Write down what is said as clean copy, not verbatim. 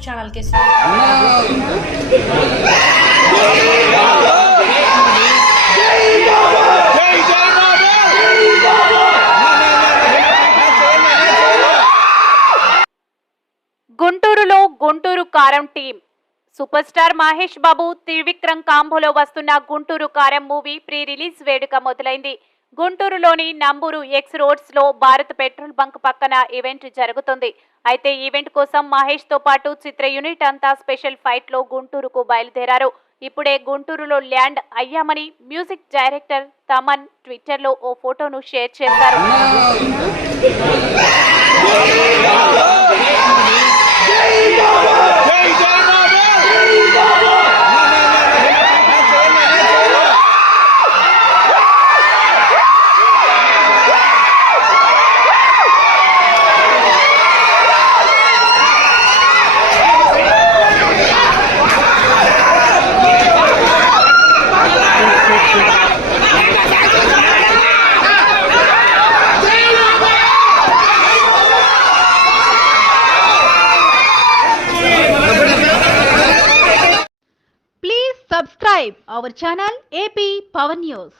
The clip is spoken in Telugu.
గుంటూరు ఛానల్కి గుంటూరులో గుంటూరు కారం team super star Mahesh Babu Trivikram కాంబోలో వస్తున్న గుంటూరు కారం మూవీ ప్రీ రిలీజ్ వేడుక మొదలైంది. గుంటూరులోని నంబూరు ఎక్స్ రోడ్స్ లో భారత్ పెట్రోల్ బంక్ పక్కన ఈవెంట్ జరుగుతుంది. అయితే ఈవెంట్ కోసం మహేష్ తో పాటు చిత్ర యూనిట్ అంతా స్పెషల్ ఫైట్ లో గుంటూరుకు బయలుదేరారు. ఇప్పుడే గుంటూరులో ల్యాండ్ అయ్యామని మ్యూజిక్ డైరెక్టర్ తమన్ ట్విట్టర్ లో ఓ ఫోటోను షేర్ చేశారు. Please subscribe our channel AP Power News.